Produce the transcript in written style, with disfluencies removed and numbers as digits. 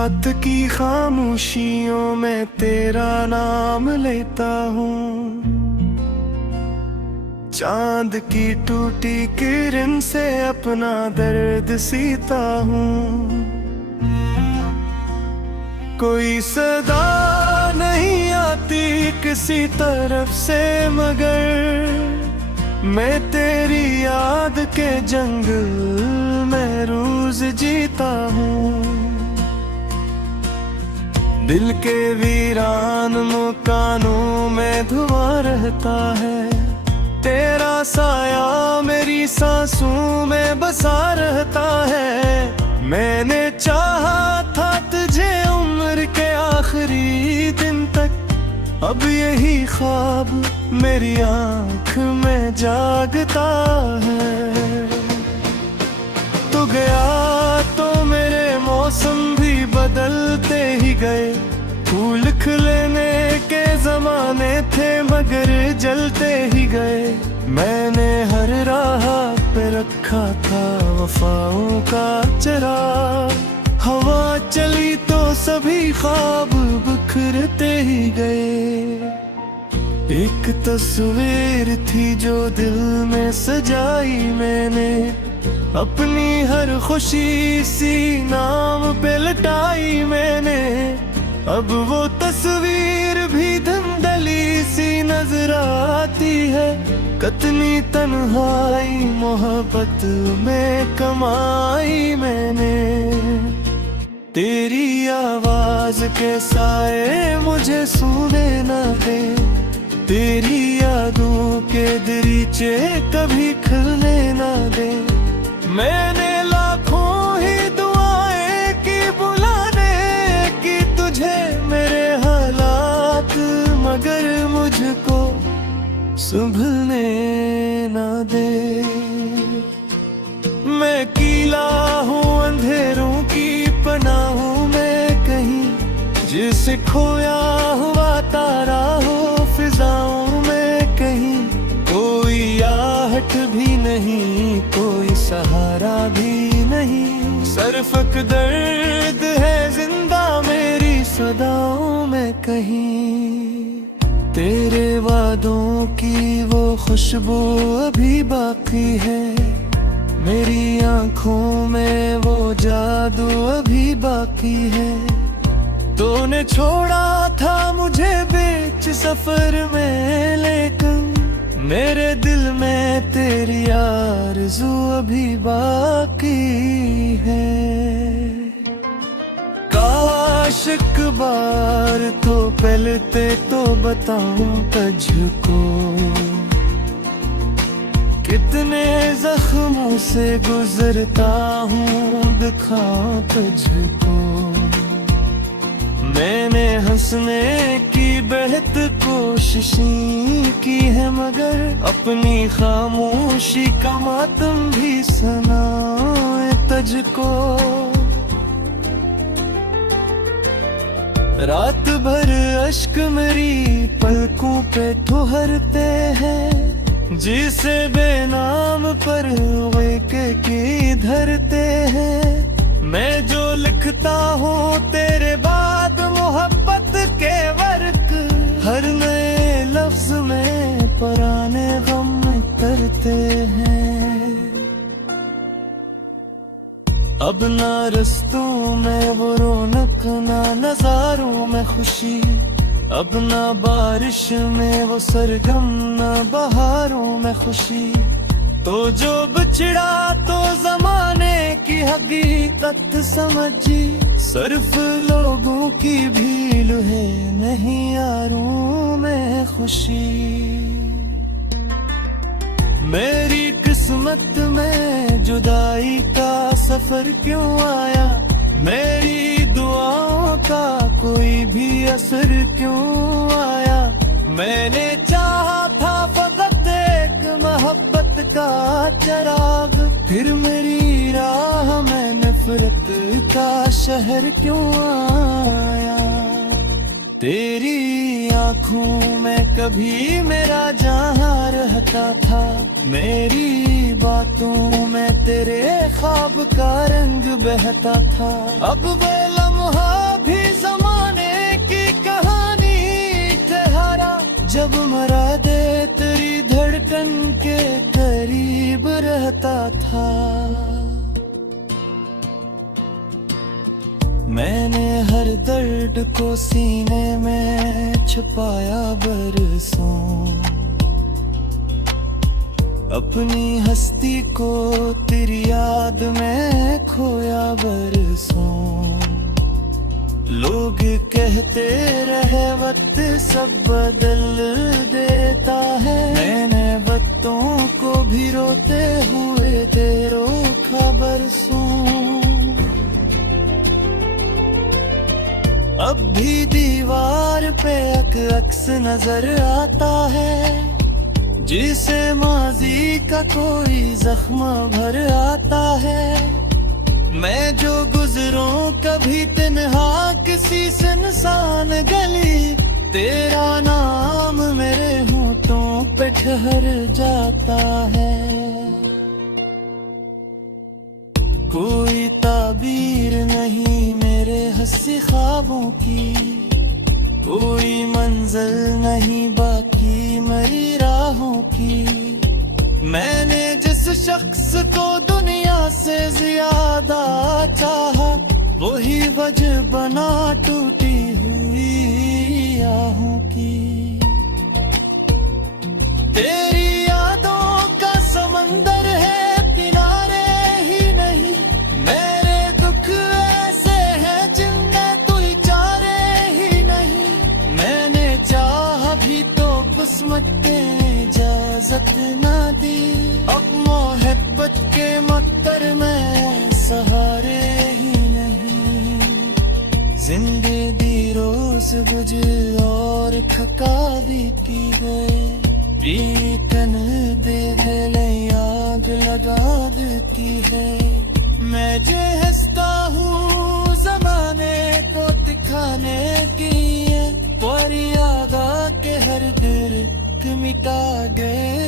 रात की खामोशियों में तेरा नाम लेता हूँ, चांद की टूटी किरण से अपना दर्द सीता हूँ। कोई सदा नहीं आती किसी तरफ से, मगर मैं तेरी याद के जंगल में रोज जीता हूँ। दिल के वीरान मकानों में धुआं रहता है, तेरा साया मेरी सांसों में बसा रहता है। मैंने चाहा था तुझे उम्र के आखिरी दिन तक, अब यही ख्वाब मेरी आँख में जागता है। तू गया तो मेरे मौसम भी बदलते ही गए, फूल खिलने के जमाने थे मगर जलते ही गए। मैंने हर राह पे रखा था वफाओं का चिराग, हवा चली तो सभी ख्वाब बिखरते ही गए। एक तस्वीर थी जो दिल में सजाई मैंने, अपनी हर खुशी सी नाम पे लटाई मैंने। अब वो तस्वीर भी धुंधली सी नजर आती है, कितनी तन्हाई मोहब्बत में कमाई मैंने। तेरी आवाज के साए मुझे सूने न दे, तेरी यादों के दरीचे कभी खुलने न दे। मैंने लाखों ही दुआएं की बुलाने की तुझे मेरे हालात, मगर मुझको संभलने न दे। मैं कीला हूँ अंधेरों की पनाहों में कहीं, जिसे खोया हुआ तारा हो फिजाओं में कहीं। कोई आहट भी नहीं, कोई सहारा भी नहीं, सरफक दर्द है जिंदा मेरी सदाओं में कहीं। तेरे वादों की वो खुशबू अभी बाकी है, मेरी आंखों में वो जादू अभी बाकी है। तूने छोड़ा था मुझे बीच सफर में, लेकिन मेरे दिल में तेरी आरज़ू अभी बाकी है। काश एक बार तो पहलते तो बताऊं तुझको, कितने जख्मों से गुजरता हूँ दिखाऊं तुझको। मैंने हंसने की बेहद कोशिशें की है, मगर अपनी खामोशी का मातम भी सुनाए तुझको। रात भर अश्क मेरी पलकों पे ठहरते हैं, जिसे बेनाम पर के धरते हैं। मैं जो लिखता हूँ तेरे बाद मोहब्बत के वर्क, हर नए लफ्ज में पुराने गम करते हैं। अब ना रस्तों में वो रौनक, ना नजारों में खुशी, अब ना बारिश में वो सरगम, ना बहारों में खुशी। तो जो बिछड़ा तो जमाने की हकीकत समझी, सिर्फ लोगों की भीड़ है नहीं यारों में खुशी। मेरी किस्मत में जुदाई का सफर क्यों आया, मेरी दुआओं का कोई भी असर क्यों आया। मैंने चाहा था फकत एक मोहब्बत का चिराग, फिर मेरी राह में नफरत का शहर क्यों आया। तेरी आँखों में कभी मेरा जहाँ रहता था, मेरी बातों में तेरे ख्वाब का रंग बहता था। अब वो लम्हा मैंने हर दर्द को सीने में छुपाया बरसों, अपनी हस्ती को तेरी याद में खोया बरसों। लोग कहते रहे वक्त सब बदल देता है, मैंने वक्तों को भी रोते हुए देखा बरसों। अब भी दीवार पे अक्स नजर आता है, जिसे माजी का कोई जख्म भर आता है। मैं जो गुजरूं कभी तन्हा किसी सुनसान गली, तेरा नाम मेरे होठों पे ठहर जाता है। कोई ताबीर नहीं मेरे हंसी ख्वाबों की, कोई मंजिल नहीं बाकी मेरी राहों की। मैंने जिस शख्स को दुनिया से ज्यादा चाहा, वही वजह बना टूटी हुई आहों की। तेरी यादों का समंदर है, किनारे ही नहीं। मेरे दुख ऐसे हैं जिनमें कोई चारे ही नहीं। मैंने चाहा भी तो किस्मत ने इजाजत ना दी, अब मोहब्बत के मक्कर में सहारे ही नहीं। जिंदगी रोज बुझ और खका भी की गए, बीतन देहले आग लगा देती है। मैं जो हंसता हूँ जमाने को दिखाने की है, पर याद के हर दिल मिटा गए